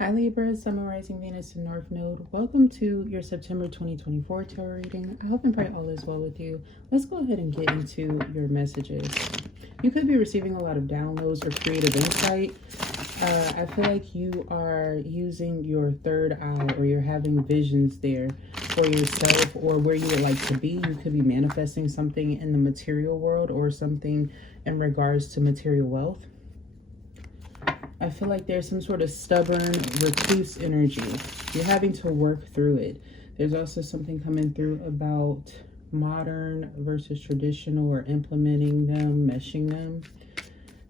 Hi Libra, Sun, Rising, Venus, and North Node. Welcome to your September 2024 tarot reading. I hope and pray all is well with you. Let's go ahead and get into your messages. You could be receiving a lot of downloads or creative insight. I feel like you are using your third eye, or you're having visions there for yourself or where you would like to be. You could be manifesting something in the material world or something in regards to material wealth. I feel like there's some sort of stubborn recluse energy. You're having to work through it. There's also something coming through about modern versus traditional, or implementing them, meshing them.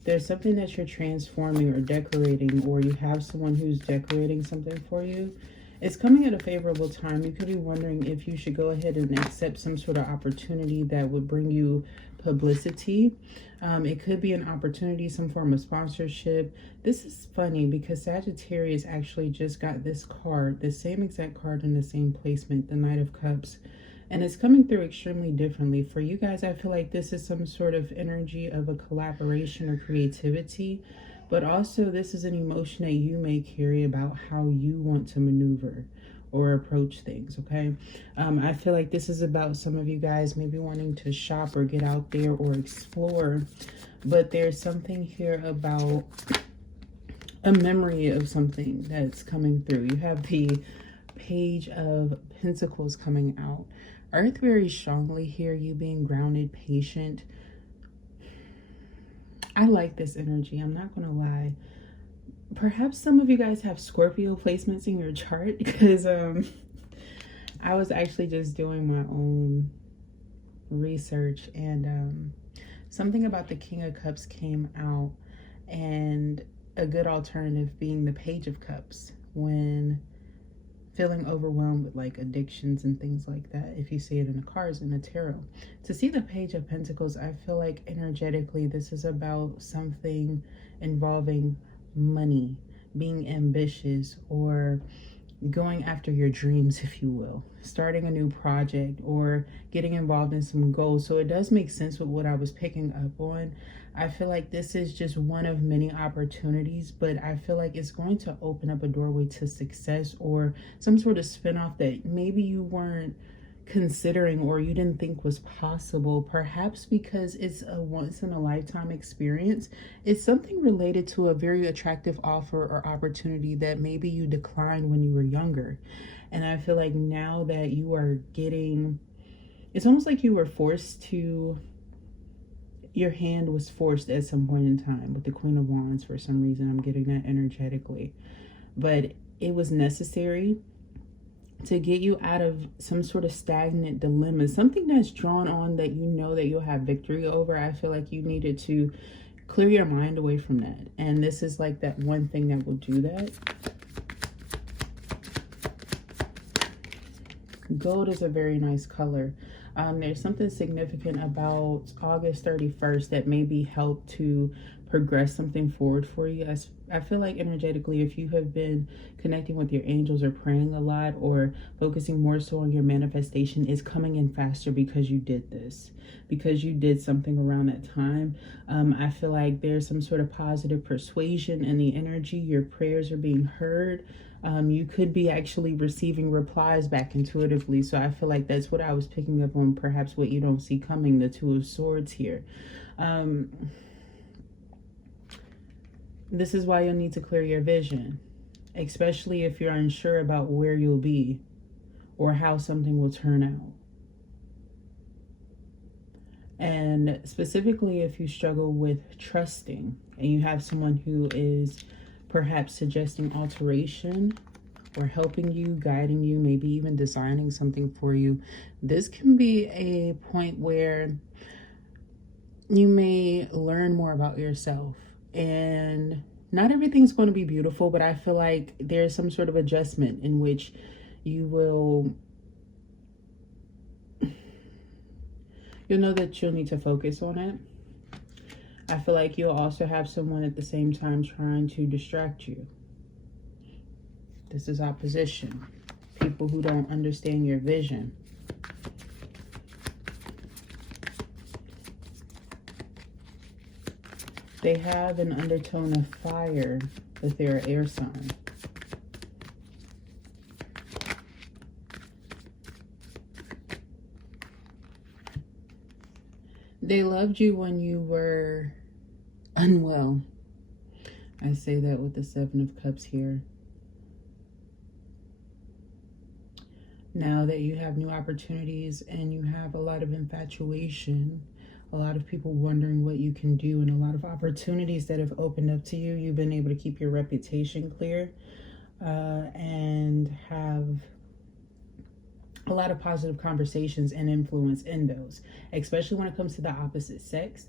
There's something that you're transforming or decorating, or you have someone who's decorating something for you. It's coming at a favorable time. You could be wondering if you should go ahead and accept some sort of opportunity that would bring you publicity. It could be an opportunity, some form of sponsorship. This is funny because Sagittarius actually just got this card, the same exact card in the same placement, the Knight of Cups. And it's coming through extremely differently. For you guys, I feel like this is some sort of energy of a collaboration or creativity. But also this is an emotion that you may carry about how you want to maneuver or approach things, okay? I feel like this is about some of you guys maybe wanting to shop or get out there or explore. But there's something here about a memory of something that's coming through. You have the Page of Pentacles coming out. Earth very strongly here, you being grounded, patient. I like this energy, I'm not gonna lie. Perhaps some of you guys have Scorpio placements in your chart, because I was actually just doing my own research, and something about the King of Cups came out, and a good alternative being the Page of Cups when feeling overwhelmed with like addictions and things like that. If you see it in the cards in the tarot, to see the Page of Pentacles, I feel like energetically this is about something involving money, being ambitious, or going after your dreams, if you will, starting a new project or getting involved in some goals. So it does make sense with what I was picking up on. I feel like this is just one of many opportunities, but I feel like it's going to open up a doorway to success or some sort of spinoff that maybe you weren't considering or you didn't think was possible, perhaps because it's a once in a lifetime experience. It's something related to a very attractive offer or opportunity that maybe you declined when you were younger. And I feel like now that you are getting, it's almost like you were forced to, your hand was forced at some point in time with the Queen of Wands. For some reason, I'm getting that energetically, but it was necessary to get you out of some sort of stagnant dilemma, something that's drawn on that you know that you'll have victory over. I feel like you needed to clear your mind away from that. And this is like that one thing that will do that. Gold is a very nice color. There's something significant about August 31st that maybe help to progress something forward for you. I feel like energetically, if you have been connecting with your angels or praying a lot or focusing more so on your manifestation, is coming in faster because you did this, because you did something around that time. I feel like there's some sort of positive persuasion in the energy. Your prayers are being heard. You could be actually receiving replies back intuitively. So I feel like that's what I was picking up on, perhaps what you don't see coming, the Two of Swords here. This is why you'll need to clear your vision, especially if you're unsure about where you'll be or how something will turn out. And specifically if you struggle with trusting and you have someone who is perhaps suggesting alteration or helping you, guiding you, maybe even designing something for you, this can be a point where you may learn more about yourself. And not everything's going to be beautiful, but I feel like there's some sort of adjustment in which you will, you'll know that you'll need to focus on it. I feel like you'll also have someone at the same time trying to distract you. This is opposition. People who don't understand your vision. They have an undertone of fire, but they're an air sign. They loved you when you were unwell. I say that with the Seven of Cups here. Now that you have new opportunities and you have a lot of infatuation, a lot of people wondering what you can do, and a lot of opportunities that have opened up to you, you've been able to keep your reputation clear and have a lot of positive conversations and influence in those, especially when it comes to the opposite sex.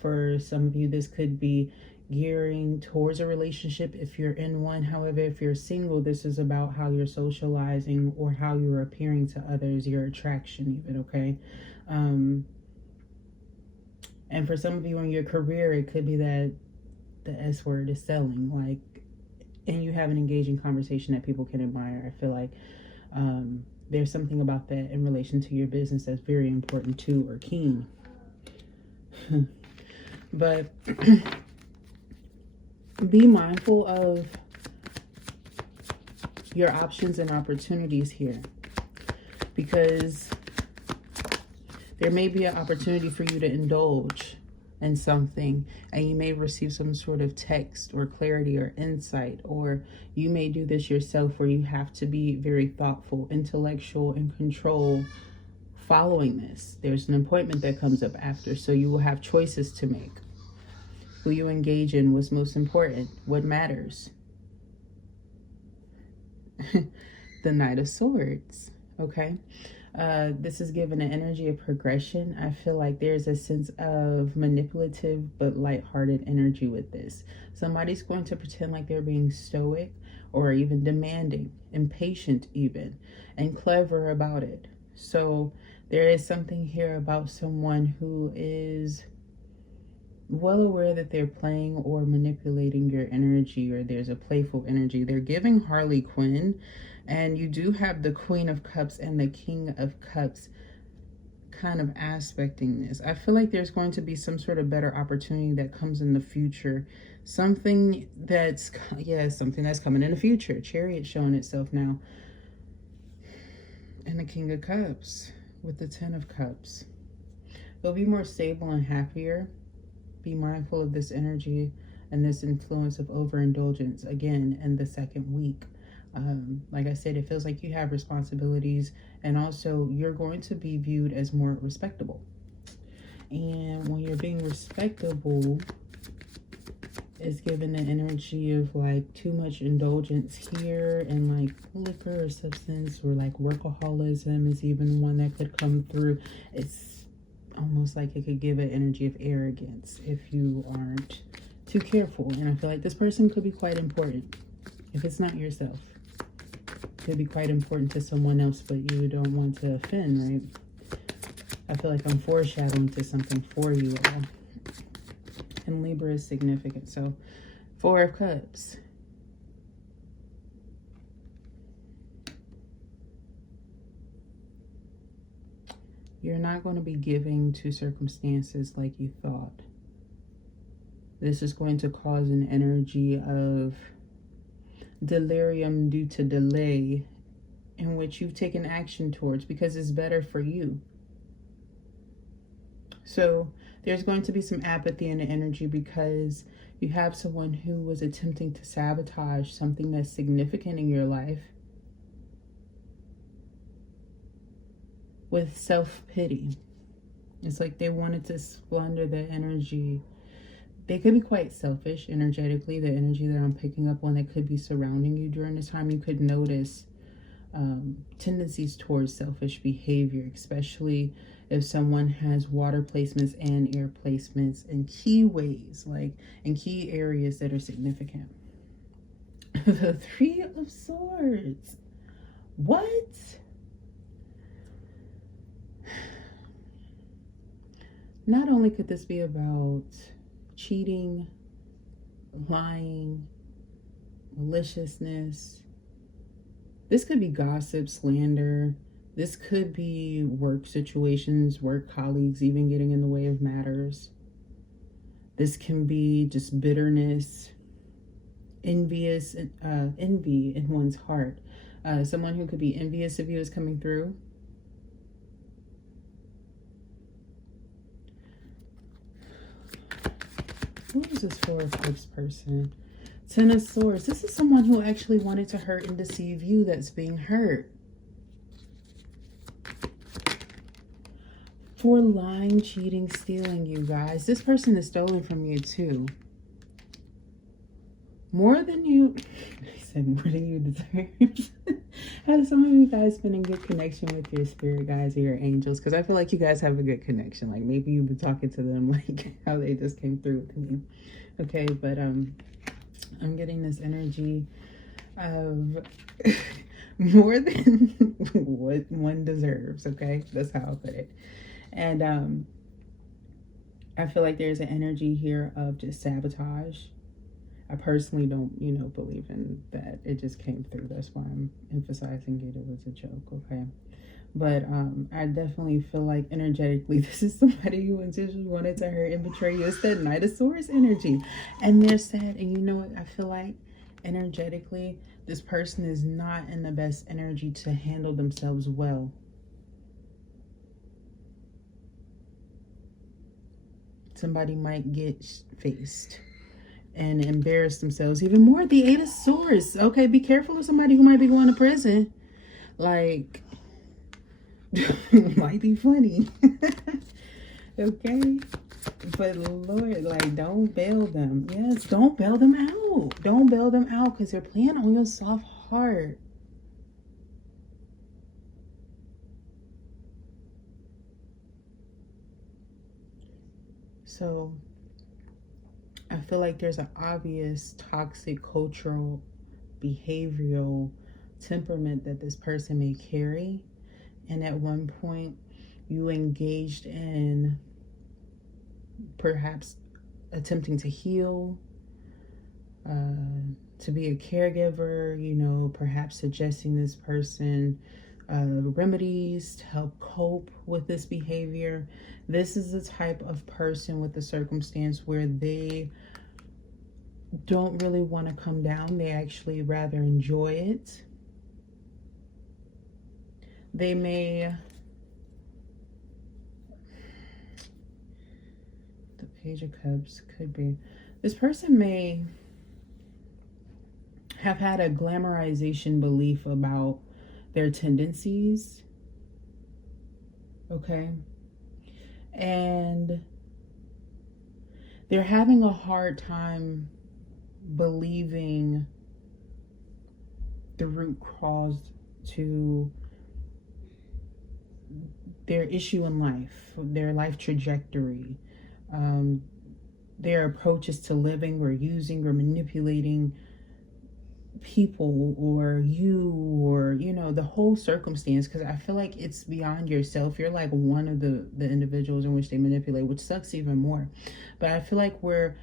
For some of you, this could be gearing towards a relationship if you're in one. However, if you're single, this is about how you're socializing or how you're appearing to others, your attraction even, okay? And for some of you in your career, it could be that the S word is selling, like, and you have an engaging conversation that people can admire. I feel like there's something about that in relation to your business that's very important too, or keen. But be mindful of your options and opportunities here, because there may be an opportunity for you to indulge in something, and you may receive some sort of text or clarity or insight, or you may do this yourself where you have to be very thoughtful, intellectual, and control following this. There's an appointment that comes up after, so you will have choices to make. Who you engage in, what's most important, what matters. The Knight of Swords, okay? This is given an energy of progression. I feel like there's a sense of manipulative but lighthearted energy with this. Somebody's going to pretend like they're being stoic or even demanding, impatient even, and clever about it. So there is something here about someone who is well aware that they're playing or manipulating your energy, or there's a playful energy. They're giving Harley Quinn, and you do have the Queen of Cups and the King of Cups kind of aspecting this. I feel like there's going to be some sort of better opportunity that comes in the future. Something that's coming in the future. Chariot showing itself now. And the King of Cups with the Ten of Cups. They'll be more stable and happier. Be mindful of this energy and this influence of overindulgence again in the second week. Like I said, it feels like you have responsibilities, and also you're going to be viewed as more respectable. And when you're being respectable, it's given the energy of like too much indulgence here, and like liquor or substance, or like workaholism is even one that could come through. It's almost like it could give an energy of arrogance if you aren't too careful. And I feel like this person could be quite important. If it's not yourself, it could be quite important to someone else, but you don't want to offend, right? I feel like I'm foreshadowing to something for you all. And Libra is significant. So, Four of Cups. You're not going to be giving to circumstances like you thought. This is going to cause an energy of delirium due to delay, in which you've taken action towards because it's better for you. So there's going to be some apathy in the energy because you have someone who was attempting to sabotage something that's significant in your life with self-pity. It's like they wanted to squander the energy. They could be quite selfish energetically. The energy that I'm picking up on that could be surrounding you during this time, you could notice tendencies towards selfish behavior, especially if someone has water placements and air placements in key ways, like in key areas that are significant. The Three of Swords. What? Not only could this be about cheating, lying, maliciousness, this could be gossip, slander. This could be work situations, work colleagues even getting in the way of matters. This can be just bitterness, envy in one's heart. Someone who could be envious of you is coming through. Who is this Four of Cups person? Ten of Swords. This is someone who actually wanted to hurt and deceive you that's being hurt. For lying, cheating, stealing, you guys. This person is stolen from you too. More than you... I said more than you deserve. Have some of you guys been in good connection with your spirit guides or your angels? Because I feel like you guys have a good connection. Like maybe you've been talking to them like how they just came through with me. Okay, but I'm getting this energy of more than what one deserves. Okay, that's how I'll put it. And I feel like there's an energy here of just sabotage. I personally don't, believe in that. It just came through. That's why I'm emphasizing it. It was a joke, okay? But I definitely feel like energetically, this is somebody who intentionally wanted to hurt and betray you. It's that Knight of Swords energy. And they're sad. And you know what? I feel like energetically, this person is not in the best energy to handle themselves well. Somebody might get faced and embarrass themselves even more. The Eight of Swords. Okay, be careful of somebody who might be going to prison. Like, might be funny. Okay, but Lord, like, don't bail them. Yes, don't bail them out. Don't bail them out because they're playing on your soft heart. So I feel like there's an obvious toxic cultural behavioral temperament that this person may carry. And at one point you engaged in perhaps attempting to heal, to be a caregiver, perhaps suggesting this person remedies to help cope with this behavior. This is the type of person with the circumstance where they don't really want to come down. They actually rather enjoy it. They may... The Page of Cups could be... This person may have had a glamorization belief about their tendencies. Okay? And they're having a hard time believing the root cause to their issue in life, their life trajectory, their approaches to living or using or manipulating people or you, or the whole circumstance, because I feel like it's beyond yourself. You're like one of the individuals in which they manipulate, which sucks even more. But I feel like we're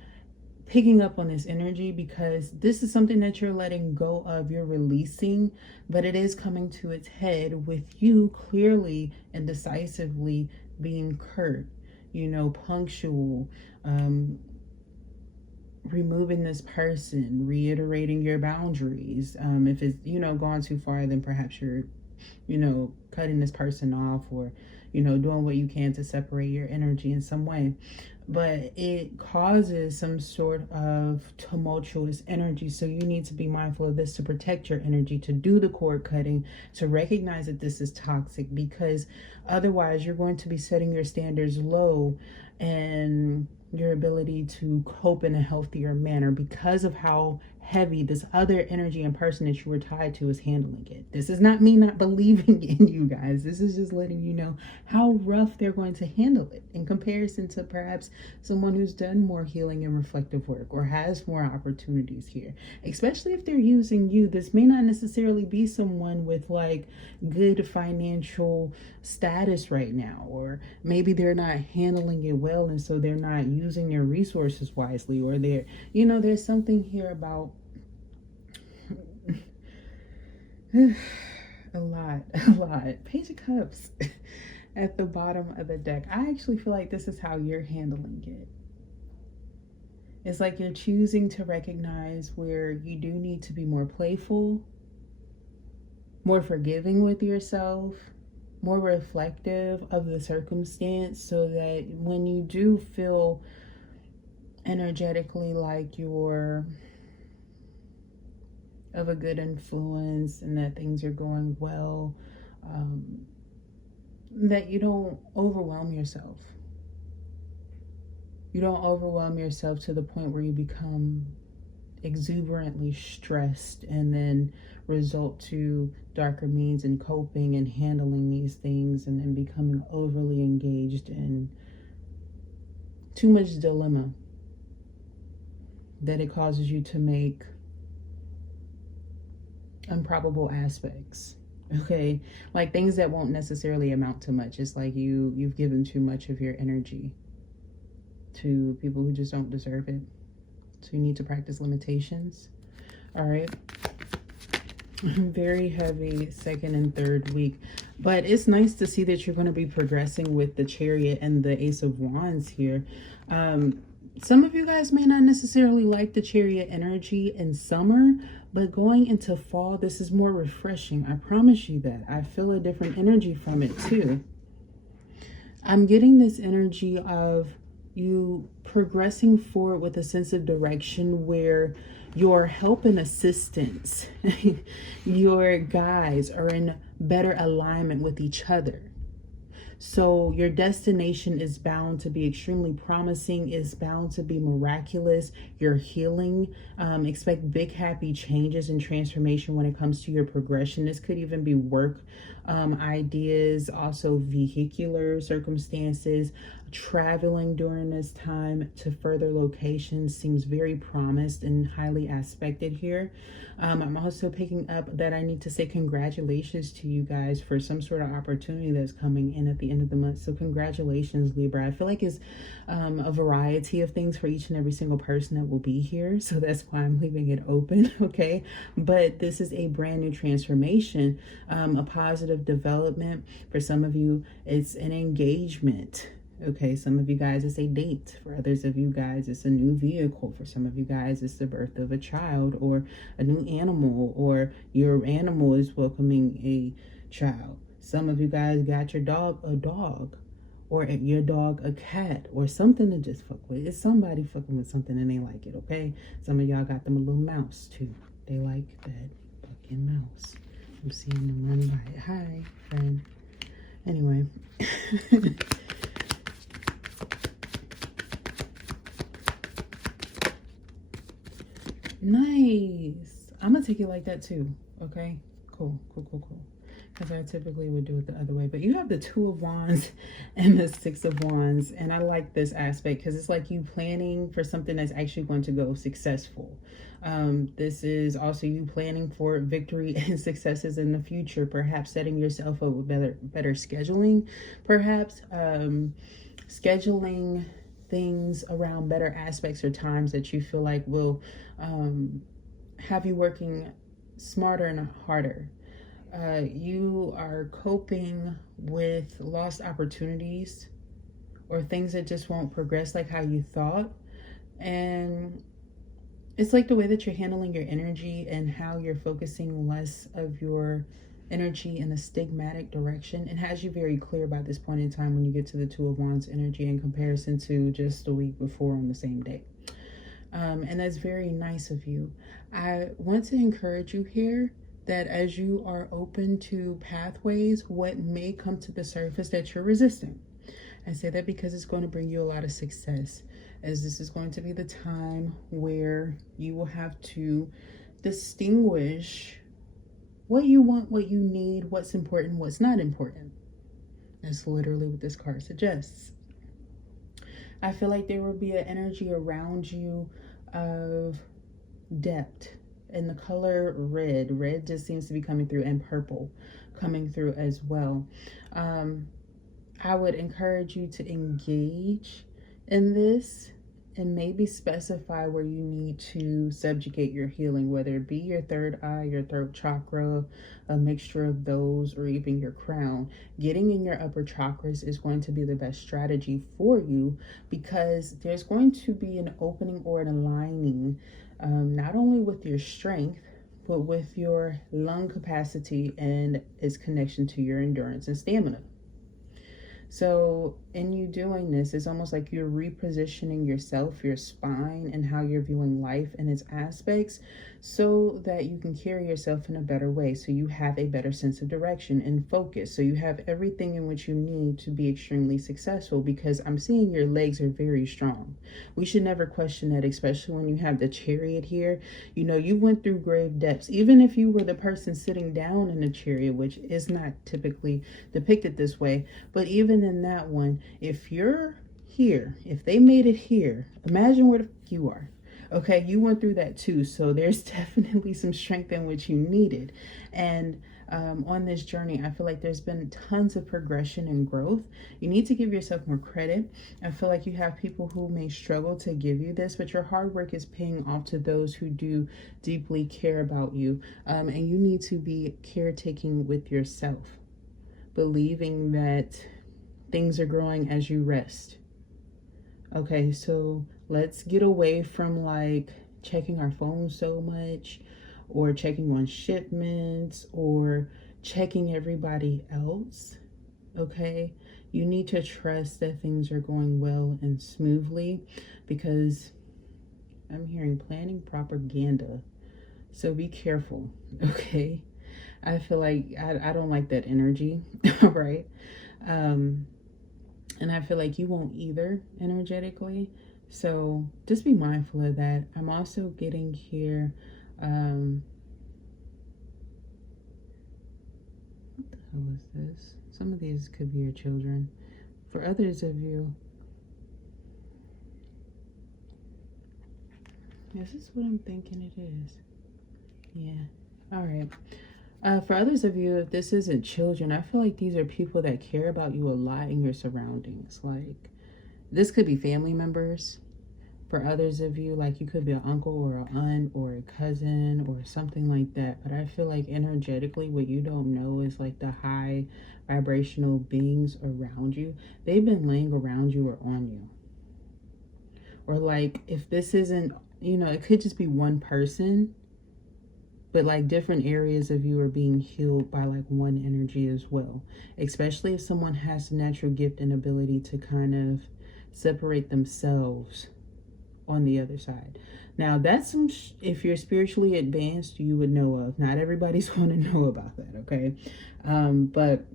picking up on this energy because this is something that you're letting go of, you're releasing, but it is coming to its head with you clearly and decisively being curt, punctual, removing this person, reiterating your boundaries. If it's, gone too far, then perhaps you're, cutting this person off, or, doing what you can to separate your energy in some way. But it causes some sort of tumultuous energy. So you need to be mindful of this to protect your energy, to do the cord cutting, to recognize that this is toxic, because otherwise you're going to be setting your standards low and your ability to cope in a healthier manner because of how heavy this other energy and person that you were tied to is handling it. This is not me not believing in you guys. This is just letting you know how rough they're going to handle it in comparison to perhaps someone who's done more healing and reflective work or has more opportunities here. Especially if they're using you, this may not necessarily be someone with like good financial status right now, or maybe they're not handling it well and so they're not using their resources wisely, or they're, there's something here about a lot. Page of Cups at the bottom of the deck. I actually feel like this is how you're handling it. It's like you're choosing to recognize where you do need to be more playful, more forgiving with yourself, more reflective of the circumstance, so that when you do feel energetically like you're of a good influence and that things are going well, that you don't overwhelm yourself. You don't overwhelm yourself to the point where you become exuberantly stressed and then result to darker means in coping and handling these things, and then becoming overly engaged in too much dilemma that it causes you to make improbable aspects. Okay, like things that won't necessarily amount to much. It's like you've given too much of your energy to people who just don't deserve it. So you need to practice limitations. All right. Very heavy second and third week, but it's nice to see that you're going to be progressing with the Chariot and the Ace of Wands here. Some of you guys may not necessarily like the Chariot energy in summer, but going into fall, this is more refreshing. I promise you that. I feel a different energy from it too. I'm getting this energy of you progressing forward with a sense of direction where your help and assistance, your guides are in better alignment with each other. So your destination is bound to be extremely promising, is bound to be miraculous. Your healing, expect big happy changes and transformation when it comes to your progression. This could even be work ideas, also vehicular circumstances. Traveling during this time to further locations seems very promised and highly aspected here. I'm also picking up that I need to say congratulations to you guys for some sort of opportunity that's coming in at the end of the month. So congratulations, Libra. I feel like it's a variety of things for each and every single person that will be here. So that's why I'm leaving it open, okay? But this is a brand new transformation, a positive development. For some of you, it's an engagement. Okay, some of you guys, it's a date. For others of you guys, it's a new vehicle. For some of you guys, it's the birth of a child or a new animal, or your animal is welcoming a child. Some of you guys got your dog a dog, or your dog a cat, or something to just fuck with. It's somebody fucking with something and they like it, okay? Some of y'all got them a little mouse too. They like that fucking mouse. I'm seeing them run by it. Hi, friend. Anyway. Nice. I'm gonna take it like that too. Okay, cool. Because I typically would do it the other way, but you have the Two of Wands and the Six of Wands, and I like this aspect because it's like you planning for something that's actually going to go successful. This is also you planning for victory and successes in the future, perhaps setting yourself up with better scheduling, perhaps scheduling things around better aspects or times that you feel like will have you working smarter and harder. You are coping with lost opportunities or things that just won't progress like how you thought. And it's like the way that you're handling your energy and how you're focusing less of your energy in a stigmatic direction. It has you very clear by this point in time when you get to the Two of Wands energy in comparison to just the week before on the same day. And that's very nice of you. I want to encourage you here that as you are open to pathways, what may come to the surface that you're resisting. I say that because it's going to bring you a lot of success, as this is going to be the time where you will have to distinguish what you want, what you need, what's important, what's not important. That's literally what this card suggests. I feel like there will be an energy around you of depth, and the color red. Red just seems to be coming through, and purple coming through as well. I would encourage you to engage in this and maybe specify where you need to subjugate your healing, whether it be your third eye, your throat chakra, a mixture of those, or even your crown. Getting in your upper chakras is going to be the best strategy for you, because there's going to be an opening or an aligning, not only with your strength, but with your lung capacity and its connection to your endurance and stamina. So in you doing this, it's almost like you're repositioning yourself, your spine, and how you're viewing life and its aspects so that you can carry yourself in a better way. So you have a better sense of direction and focus. So you have everything in which you need to be extremely successful, because I'm seeing your legs are very strong. We should never question that, especially when you have the Chariot here. You know, you went through grave depths. Even if you were the person sitting down in the Chariot, which is not typically depicted this way, but even in that one, if you're here, if they made it here, imagine where the fuck you are. Okay, you went through that too. So there's definitely some strength in which you needed. And on this journey, I feel like there's been tons of progression and growth. You need to give yourself more credit. I feel like you have people who may struggle to give you this, but your hard work is paying off to those who do deeply care about you. And you need to be caretaking with yourself, believing that things are growing as you rest. Okay, so let's get away from like checking our phones so much, or checking on shipments, or checking everybody else. Okay, you need to trust that things are going well and smoothly, because I'm hearing planning propaganda. So be careful, okay? I feel like I don't like that energy, right? And I feel like you won't either energetically. So just be mindful of that. I'm also getting here, what the hell is this? Some of these could be your children. For others of you, is this what I'm thinking it is? Yeah. All right. For others of you, if this isn't children, I feel like these are people that care about you a lot in your surroundings. Like, this could be family members. For others of you, like, you could be an uncle or an aunt or a cousin or something like that. But I feel like energetically, what you don't know is like the high vibrational beings around you. They've been laying around you or on you. Or like, if this isn't, you know, it could just be one person, but like different areas of you are being healed by like one energy as well. Especially if someone has the natural gift and ability to kind of separate themselves on the other side. Now that's some, if you're spiritually advanced, you would know of. Not everybody's going to know about that, okay? But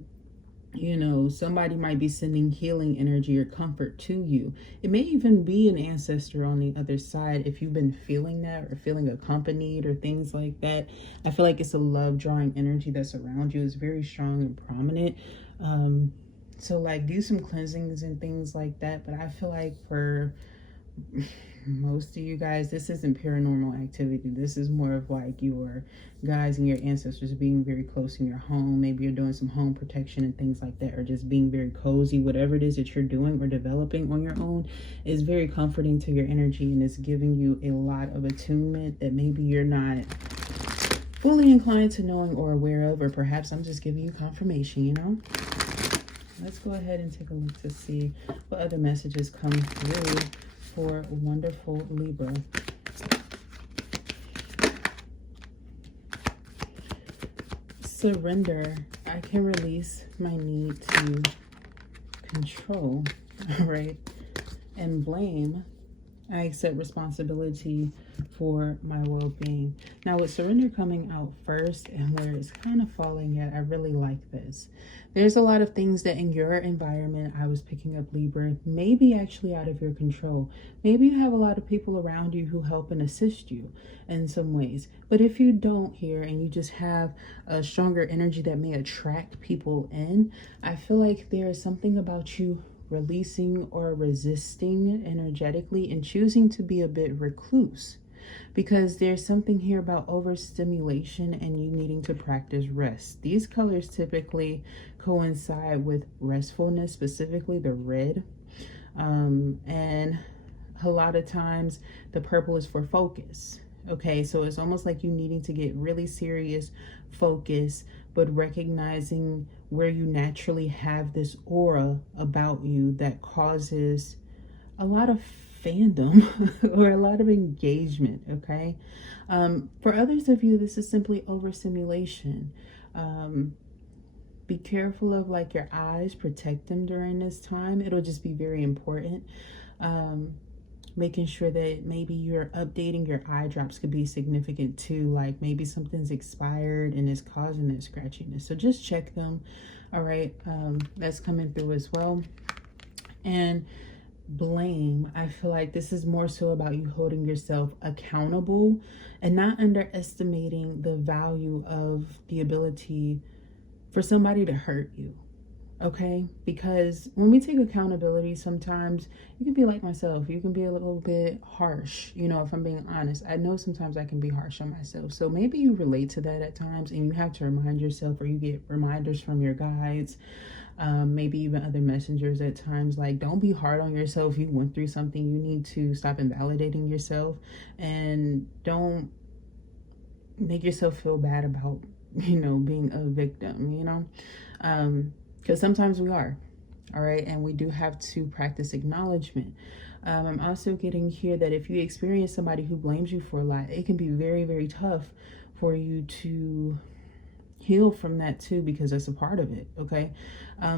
you know, somebody might be sending healing energy or comfort to you. It may even be an ancestor on the other side if you've been feeling that or feeling accompanied or things like that. I feel like it's a love drawing energy that's around you. It's very strong and prominent. So like do some cleansings and things like that. But I feel like for most of you guys, this isn't paranormal activity. This is more of like your guys and your ancestors being very close in your home. Maybe you're doing some home protection and things like that, or just being very cozy. Whatever it is that you're doing or developing on your own is very comforting to your energy, and it's giving you a lot of attunement that maybe you're not fully inclined to knowing or aware of, or perhaps I'm just giving you confirmation, you know? Let's go ahead and take a look to see what other messages come through for wonderful Libra. Surrender. I can release my need to control, all right? And blame. I accept responsibility for my well-being. Now with surrender coming out first and where it's kind of falling at, I really like this. There's a lot of things that in your environment, I was picking up Libra, maybe actually out of your control. Maybe you have a lot of people around you who help and assist you in some ways. But if you don't here and you just have a stronger energy that may attract people in, I feel like there is something about you releasing or resisting energetically and choosing to be a bit recluse, because there's something here about overstimulation and you needing to practice rest. These colors typically coincide with restfulness, specifically the red, and a lot of times the purple is for focus. Okay, so it's almost like you needing to get really serious focus, but recognizing where you naturally have this aura about you that causes a lot of fandom or a lot of engagement, okay? For others of you, this is simply overstimulation. Be careful of like your eyes, protect them during this time. It'll just be very important. Making sure that maybe you're updating your eye drops could be significant too. Like maybe something's expired and it's causing that scratchiness. So just check them. All right. That's coming through as well. And blame, I feel like this is more so about you holding yourself accountable and not underestimating the value of the ability for somebody to hurt you. Okay, because when we take accountability, sometimes you can be like myself, you can be a little bit harsh. You know, if I'm being honest, I know sometimes I can be harsh on myself. So maybe you relate to that at times and you have to remind yourself, or you get reminders from your guides, maybe even other messengers at times, like don't be hard on yourself. You went through something, you need to stop invalidating yourself and don't make yourself feel bad about, you know, being a victim, you know, because sometimes we are. All right, and we do have to practice acknowledgement. I'm also getting here that if you experience somebody who blames you for a lot, it can be very, very tough for you to heal from that too, because that's a part of it. Okay,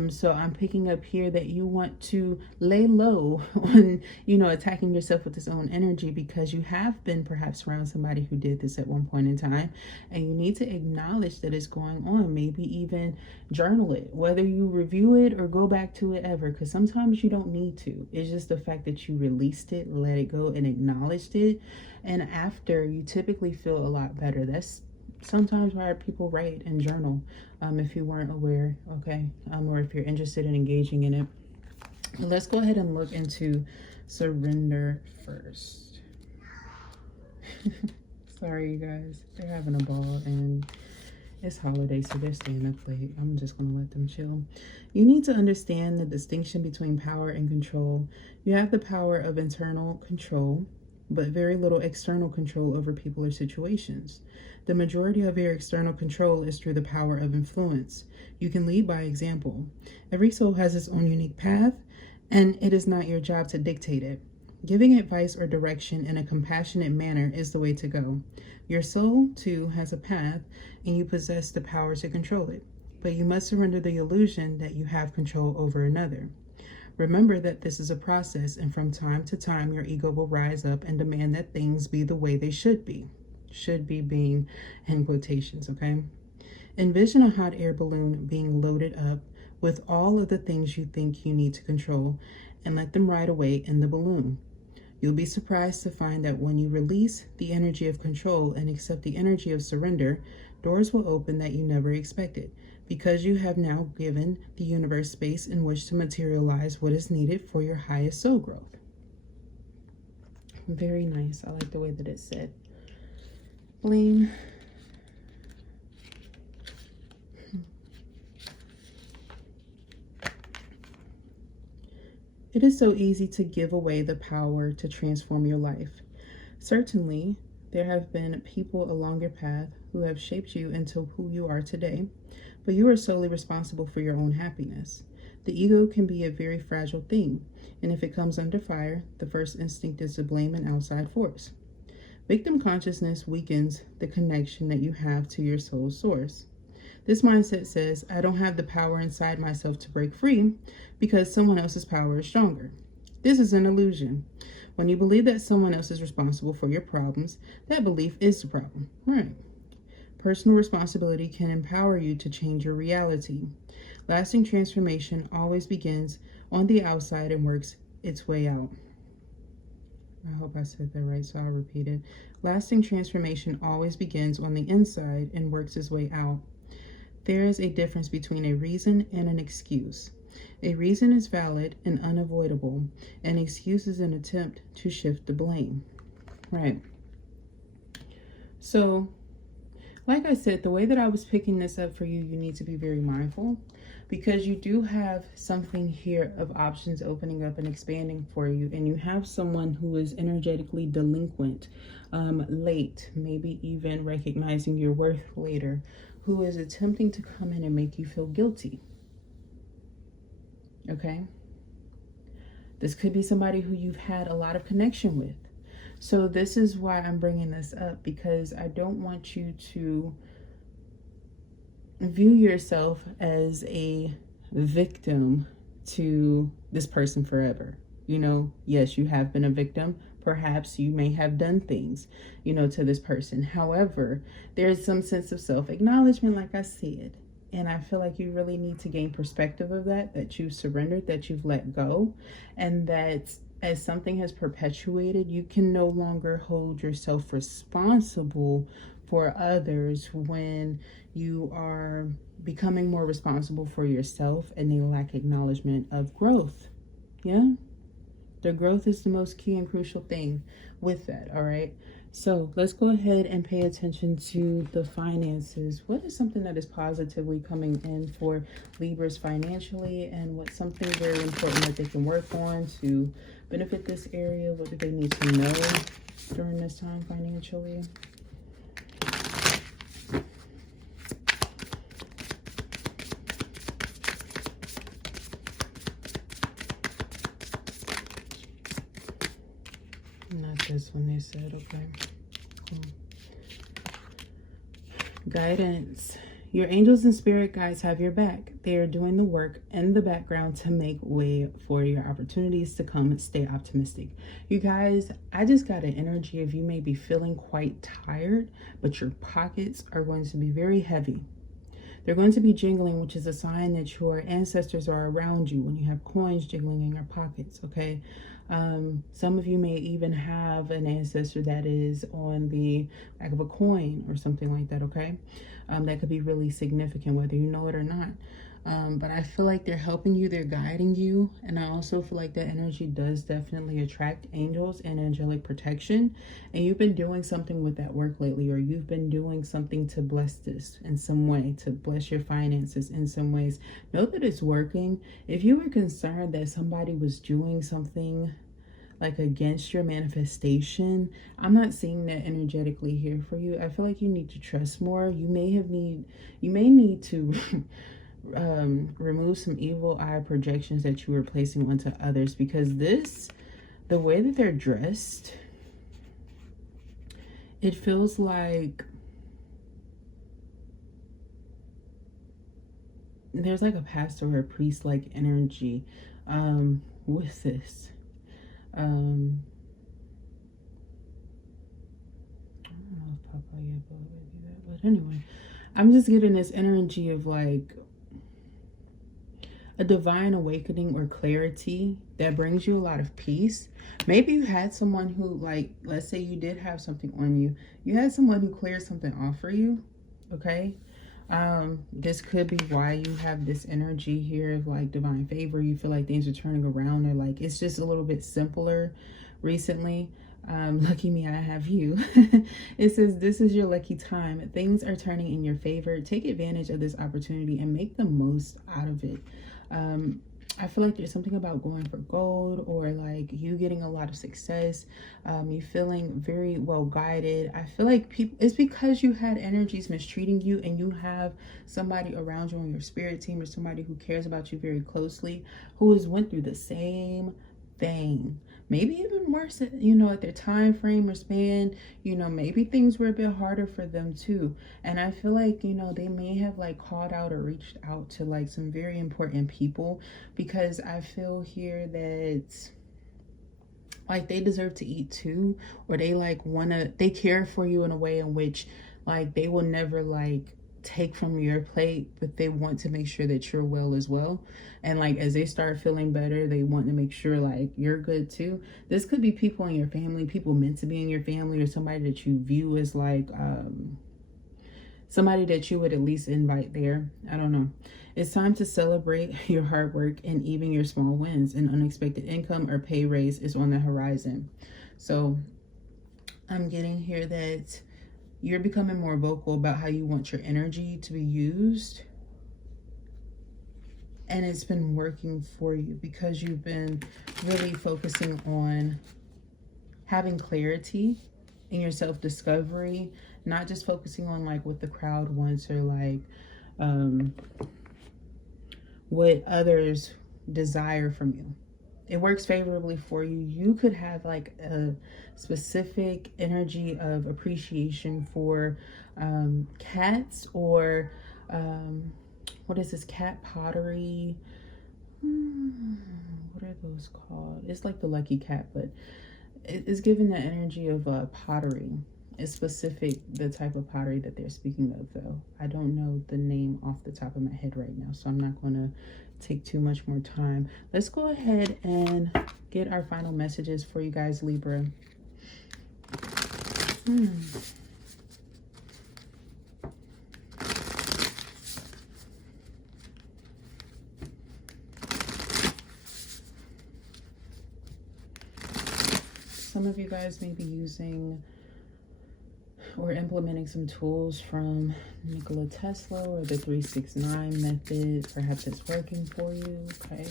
so I'm picking up here that you want to lay low on, you know, attacking yourself with this own energy, because you have been perhaps around somebody who did this at one point in time, and you need to acknowledge that it's going on. Maybe even journal it, whether you review it or go back to it ever, because sometimes you don't need to. It's just the fact that you released it, let it go, and acknowledged it, and after, you typically feel a lot better. That's sometimes why people write and journal, if you weren't aware. Okay, or if you're interested in engaging in it. Let's go ahead and look into surrender first. Sorry, you guys, they're having a ball and it's holiday, so they're staying up late. I'm just gonna let them chill. You need to understand the distinction between power and control. You have the power of internal control, but very little external control over people or situations. The majority of your external control is through the power of influence. You can lead by example. Every soul has its own unique path, and it is not your job to dictate it. Giving advice or direction in a compassionate manner is the way to go. Your soul, too, has a path, and you possess the power to control it. But you must surrender the illusion that you have control over another. Remember that this is a process, and from time to time, your ego will rise up and demand that things be the way they should be. Should be being in quotations, okay? Envision a hot air balloon being loaded up with all of the things you think you need to control, and let them ride away in the balloon. You'll be surprised to find that when you release the energy of control and accept the energy of surrender, doors will open that you never expected, because you have now given the universe space in which to materialize what is needed for your highest soul growth. Very nice. I like the way that it's said. Blame. It is so easy to give away the power to transform your life. Certainly, there have been people along your path who have shaped you into who you are today, but you are solely responsible for your own happiness. The ego can be a very fragile thing, and if it comes under fire, the first instinct is to blame an outside force. Victim consciousness weakens the connection that you have to your soul source. This mindset says, I don't have the power inside myself to break free because someone else's power is stronger. This is an illusion. When you believe that someone else is responsible for your problems, that belief is the problem. Right. Personal responsibility can empower you to change your reality. Lasting transformation always begins on the outside and works its way out. I hope I said that right, so I'll repeat it. Lasting transformation always begins on the inside and works its way out. There is a difference between a reason and an excuse. A reason is valid and unavoidable. An excuse is an attempt to shift the blame. Right. So, like I said, the way that I was picking this up for you, you need to be very mindful, because you do have something here of options opening up and expanding for you, and you have someone who is energetically delinquent, late, maybe even recognizing your worth later, who is attempting to come in and make you feel guilty. Okay? This could be somebody who you've had a lot of connection with. So this is why I'm bringing this up, because I don't want you to view yourself as a victim to this person forever. You know, yes, you have been a victim. Perhaps you may have done things, you know, to this person. However, there's some sense of self-acknowledgement, like I said. And I feel like you really need to gain perspective of that you've surrendered, that you've let go, and that as something has perpetuated, you can no longer hold yourself responsible for others when you are becoming more responsible for yourself and they lack acknowledgement of growth. Yeah? The growth is the most key and crucial thing with that, all right? So let's go ahead and pay attention to the finances. What is something that is positively coming in for Libras financially, and what's something very important that they can work on to benefit this area? What do they need to know during this time financially? Not this one, they said. Okay, cool. Guidance. Your angels and spirit guides have your back. They are doing the work in the background to make way for your opportunities to come. Stay optimistic. You guys, I just got an energy of you may be feeling quite tired, but your pockets are going to be very heavy. They're going to be jingling, which is a sign that your ancestors are around you when you have coins jingling in your pockets, okay? Some of you may even have an ancestor that is on the back of a coin or something like that, okay? That could be really significant, whether you know it or not. But I feel like they're helping you, they're guiding you. And I also feel like that energy does definitely attract angels and angelic protection. And you've been doing something with that work lately, or you've been doing something to bless this in some way, to bless your finances in some ways. Know that it's working. If you were concerned that somebody was doing something like against your manifestation, I'm not seeing that energetically here for you. I feel like you need to trust more. You may need to remove some evil eye projections that you were placing onto others, because the way that they're dressed, it feels like there's like a pastor or a priest like energy with this. I don't know if Papaya would do that, but anyway, I'm just getting this energy of like a divine awakening or clarity that brings you a lot of peace. Maybe you had someone who, like, let's say you did have something on you. You had someone who cleared something off for you, okay? This could be why you have this energy here of like divine favor. You feel like things are turning around, or like it's just a little bit simpler recently. Lucky me, I have you. It says this is your lucky time. Things are turning in your favor. Take advantage of this opportunity and make the most out of it. I feel like there's something about going for gold, or like you getting a lot of success, you feeling very well guided. I feel like it's because you had energies mistreating you, and you have somebody around you on your spirit team, or somebody who cares about you very closely, who has went through the same thing, maybe even worse, you know, at their time frame or span. You know, maybe things were a bit harder for them too. And I feel like, you know, they may have like called out or reached out to like some very important people, because I feel here that like they deserve to eat too, or they like they care for you in a way in which like they will never like take from your plate, but they want to make sure that you're well as well. And like as they start feeling better, they want to make sure like you're good too. This could be people in your family, people meant to be in your family, or somebody that you view as like somebody that you would at least invite there. I don't know. It's time to celebrate your hard work and even your small wins. An unexpected income or pay raise is on the horizon. So I'm getting here that you're becoming more vocal about how you want your energy to be used. And it's been working for you because you've been really focusing on having clarity in your self-discovery, not just focusing on like what the crowd wants, or like what others desire from you. It works favorably for you. You could have like a specific energy of appreciation for cats, or What is this? Cat pottery. What are those called? It's like the lucky cat, but it's given the energy of pottery. It's specific, the type of pottery that they're speaking of, though. I don't know the name off the top of my head right now, so I'm not going to take too much more time. Let's go ahead and get our final messages for you guys, Libra. Some of you guys may be using or implementing some tools from Nikola Tesla or the 369 method. Perhaps it's working for you. Okay.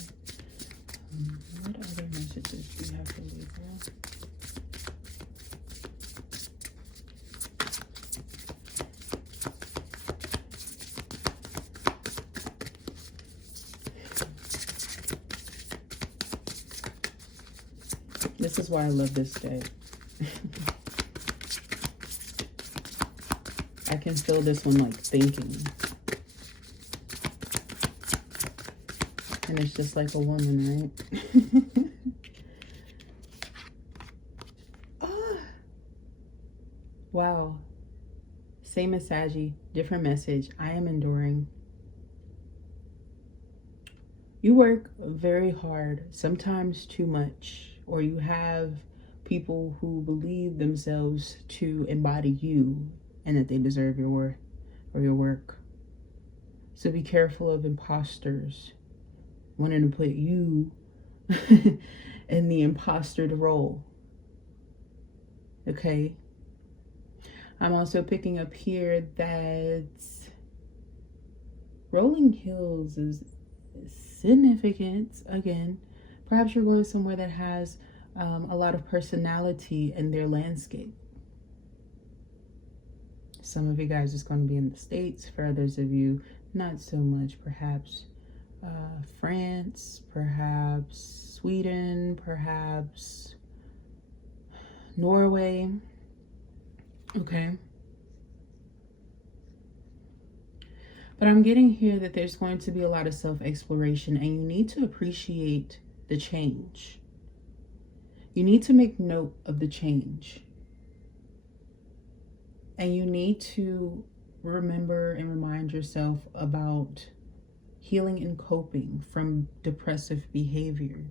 What other messages do you have for Libra? This is why I love this day. I can feel this one like thinking. And it's just like a woman, right? Oh. Wow. Same as Saggy, different message. I am enduring. You work very hard, sometimes too much, or you have people who believe themselves to embody you and that they deserve your worth or your work. So be careful of imposters wanting to put you in the imposter role. Okay? I'm also picking up here that rolling hills is significant. Again, perhaps you're going somewhere that has a lot of personality in their landscape. Some of you guys is going to be in the States. For others of you, not so much. Perhaps France, perhaps Sweden, perhaps Norway. Okay. But I'm getting here that there's going to be a lot of self-exploration, and you need to appreciate the change. You need to make note of the change. And you need to remember and remind yourself about healing and coping from depressive behavior.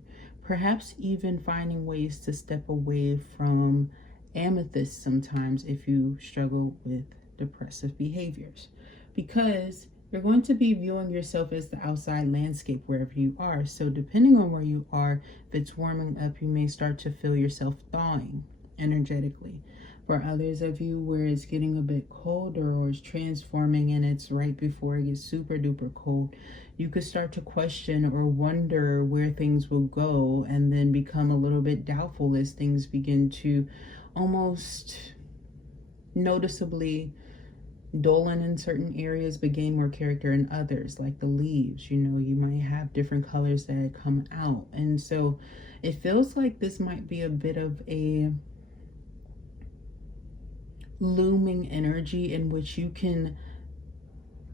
Perhaps even finding ways to step away from amethyst sometimes if you struggle with depressive behaviors. Because you're going to be viewing yourself as the outside landscape wherever you are. So depending on where you are, if it's warming up, you may start to feel yourself thawing energetically. For others of you where it's getting a bit colder or it's transforming and it's right before it gets super duper cold, you could start to question or wonder where things will go and then become a little bit doubtful as things begin to almost noticeably dullin in certain areas but gain more character in others, like the leaves. You know, you might have different colors that come out. And so it feels like this might be a bit of a looming energy in which you can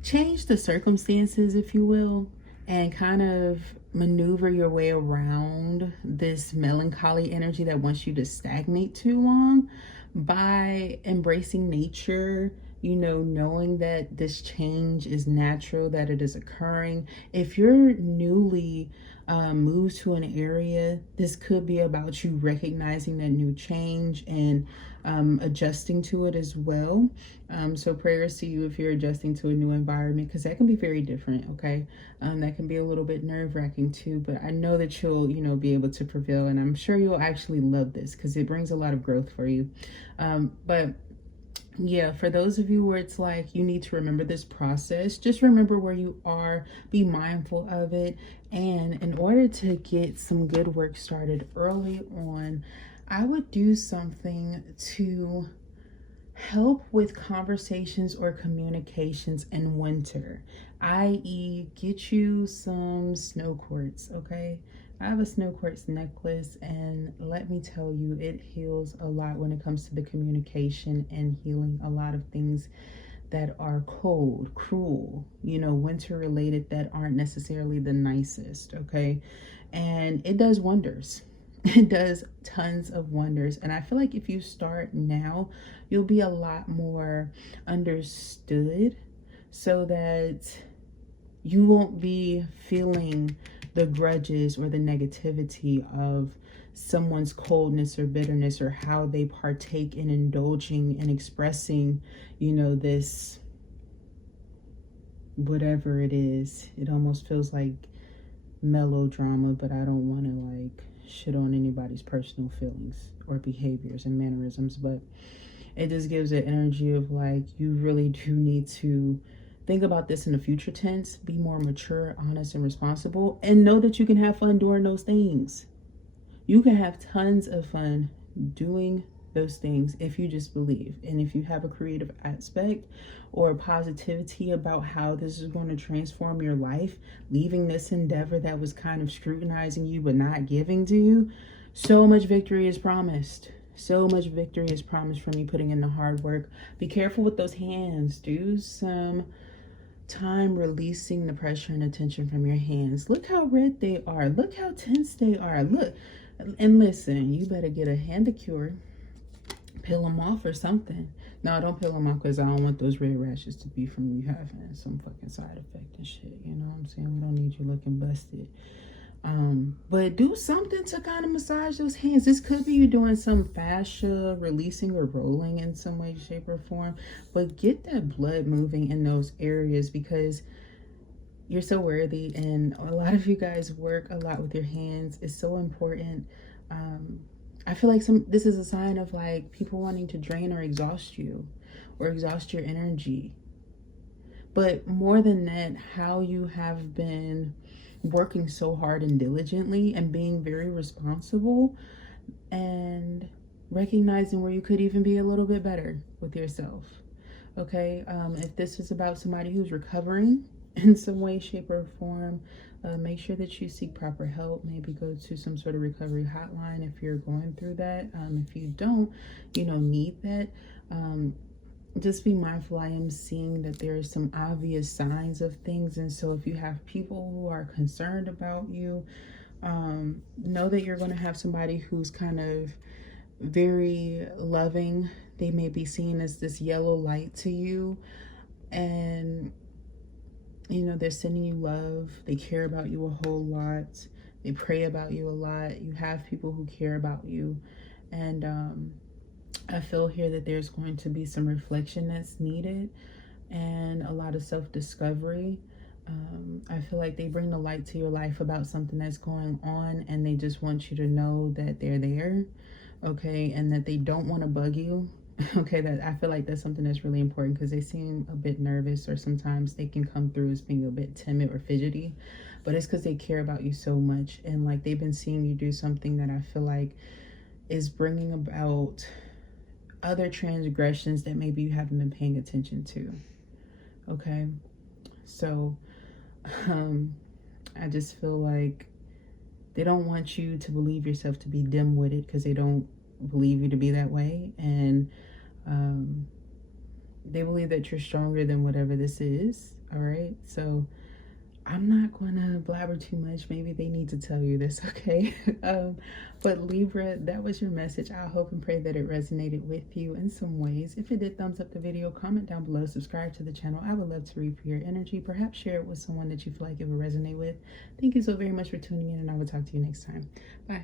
change the circumstances, if you will, and kind of maneuver your way around this melancholy energy that wants you to stagnate too long by embracing nature, you know, knowing that this change is natural, that it is occurring. If you're newly moved to an area, this could be about you recognizing that new change and adjusting to it as well. So prayers to you if you're adjusting to a new environment, because that can be very different. Okay. That can be a little bit nerve-wracking too, but I know that you'll, you know, be able to prevail, and I'm sure you'll actually love this because it brings a lot of growth for you. But yeah, for those of you where it's like you need to remember this process, just remember where you are, be mindful of it. And in order to get some good work started early on, I would do something to help with conversations or communications in winter, i.e. get you some snow quartz. Okay, I have a snow quartz necklace, and let me tell you, it heals a lot when it comes to the communication and healing a lot of things that are cold, cruel, you know, winter related, that aren't necessarily the nicest, okay? And it does wonders. It does tons of wonders. And I feel like if you start now, you'll be a lot more understood, so that you won't be feeling the grudges or the negativity of someone's coldness or bitterness, or how they partake in indulging and expressing, you know, this whatever it is. It almost feels like melodrama, but I don't want to like shit on anybody's personal feelings or behaviors and mannerisms, but it just gives an energy of like, you really do need to think about this in the future tense, be more mature, honest, and responsible, and know that you can have fun doing those things. You can have tons of fun doing those things if you just believe. And if you have a creative aspect or positivity about how this is going to transform your life, leaving this endeavor that was kind of scrutinizing you but not giving to you, so much victory is promised. So much victory is promised from you putting in the hard work. Be careful with those hands. Do some time releasing the pressure and attention from your hands. Look how red they are. Look how tense they are. Look. And listen, you better get a handicure. Peel them off or something. No, don't peel them off, because I don't want those red rashes to be from you having some fucking side effect and shit. You know what I'm saying? We don't need you looking busted. But do something to kind of massage those hands. This could be you doing some fascia releasing or rolling in some way, shape, or form. But get that blood moving in those areas, because you're so worthy, and a lot of you guys work a lot with your hands. It's so important. I feel like this is a sign of like people wanting to drain or exhaust you, or exhaust your energy. But more than that, how you have been working so hard and diligently and being very responsible, and recognizing where you could even be a little bit better with yourself. Okay, if this is about somebody who's recovering in some way, shape, or form, make sure that you seek proper help. Maybe go to some sort of recovery hotline if you're going through that. If you don't, you know, need that, just be mindful. I am seeing that there are some obvious signs of things, and so if you have people who are concerned about you, know that you're going to have somebody who's kind of very loving. They may be seen as this yellow light to you, and you know, they're sending you love. They care about you a whole lot. They pray about you a lot. You have people who care about you. And I feel here that there's going to be some reflection that's needed, and a lot of self-discovery. I feel like they bring the light to your life about something that's going on, and they just want you to know that they're there, okay, and that they don't want to bug you. Okay, that I feel like that's something that's really important, because they seem a bit nervous, or sometimes they can come through as being a bit timid or fidgety, but it's because they care about you so much, and like they've been seeing you do something that I feel like is bringing about other transgressions that maybe you haven't been paying attention to. Okay, so I just feel like they don't want you to believe yourself to be dim-witted, because they don't believe you to be that way, and they believe that you're stronger than whatever this is. All right, so I'm not gonna blabber too much. Maybe they need to tell you this, okay? But Libra, that was your message. I hope and pray that it resonated with you in some ways. If it did, thumbs up the video, comment down below, subscribe to the channel. I would love to read for your energy. Perhaps share it with someone that you feel like it would resonate with. Thank you so very much for tuning in, and I will talk to you next time. Bye.